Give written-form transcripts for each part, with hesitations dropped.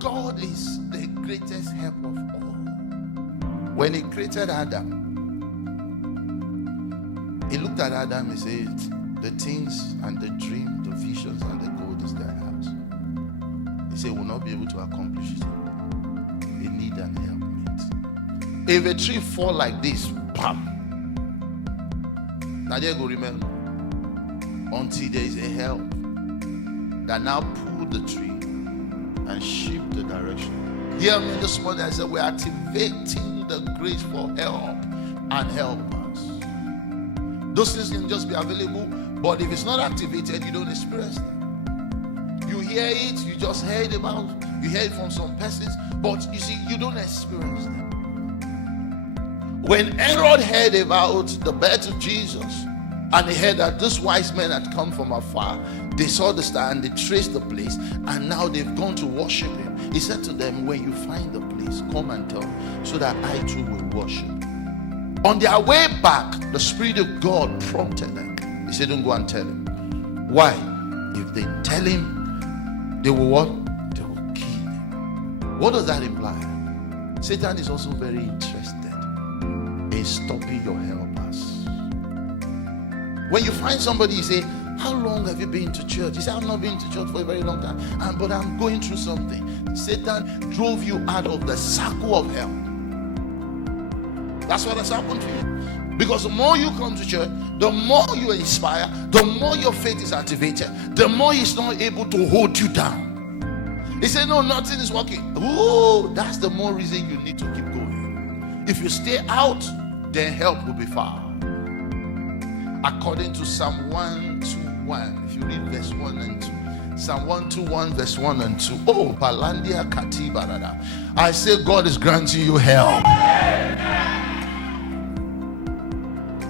God is the greatest help of all. When he created Adam, he looked at Adam and said, the things and the dream, the visions and the gold is their house. He said, we'll not be able to accomplish it. They need an helpmate. If a tree fall like this, bam. Now they go remember. Until there is a help that now pull the tree and shift the direction. Hear me this morning. I said we're activating the grace for help and helpers. Those things can just be available, but if it's not activated, you don't experience them. You hear it, you just heard about, you hear it from some persons, but you see, you don't experience them. When Herod heard about the birth of Jesus, and he heard that these wise men had come from afar, they saw the star and they traced the place, and now they've gone to worship him. He said to them, when you find the place, come and tell me, so that I too will worship. On their way back, the Spirit of God prompted them. He said, don't go and tell him. Why? If they tell him, they will what? They will kill him. What does that imply? Satan is also very interested in stopping your helpers. When you find somebody, you say, how long have you been to church? You say, I've not been to church for a very long time, but I'm going through something. Satan drove you out of the circle of help. That's what has happened to you. Because the more you come to church, the more you inspire, the more your faith is activated, the more he's not able to hold you down. He said, no, nothing is working. Oh, that's the more reason you need to keep going. If you stay out, then help will be far. According to Psalm 121, if you read verse 1 and 2. Psalm 121 verse 1 and 2. Oh, Palandia Katibarada. I say God is granting you help.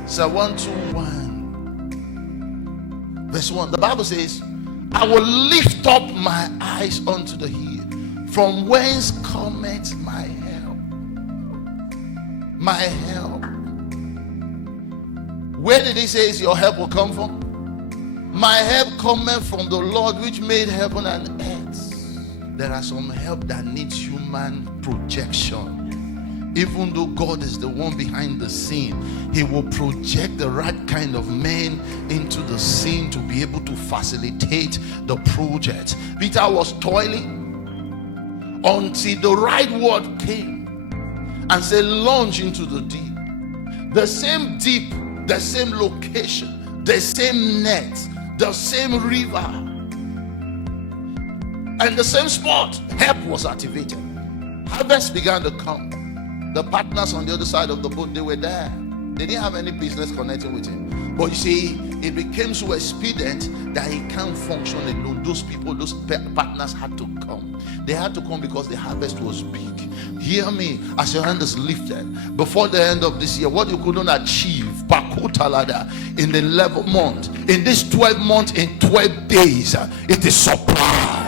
Psalm 121 verse 1. The Bible says, I will lift up my eyes unto the hill, from whence cometh my help. My help. Where did he say your help will come from? My help cometh from the Lord which made heaven and earth. There are some help that needs human projection. Even though God is the one behind the scene, he will project the right kind of men into the scene to be able to facilitate the project. Peter was toiling until the right word came and said, launch into the deep. The same deep, the same location, the same net, the same river, and the same spot. Help was activated. Harvest began to come. The partners on the other side of the boat, they were there. They didn't have any business connecting with him. But you see, it became so expedient that he can't function alone. Those people, those partners had to come. They had to come because the harvest was big. Hear me as your hand is lifted. Before the end of this year, what you couldn't achieve, in the 11th month, in this 12 months, in 12 days, it is surprise.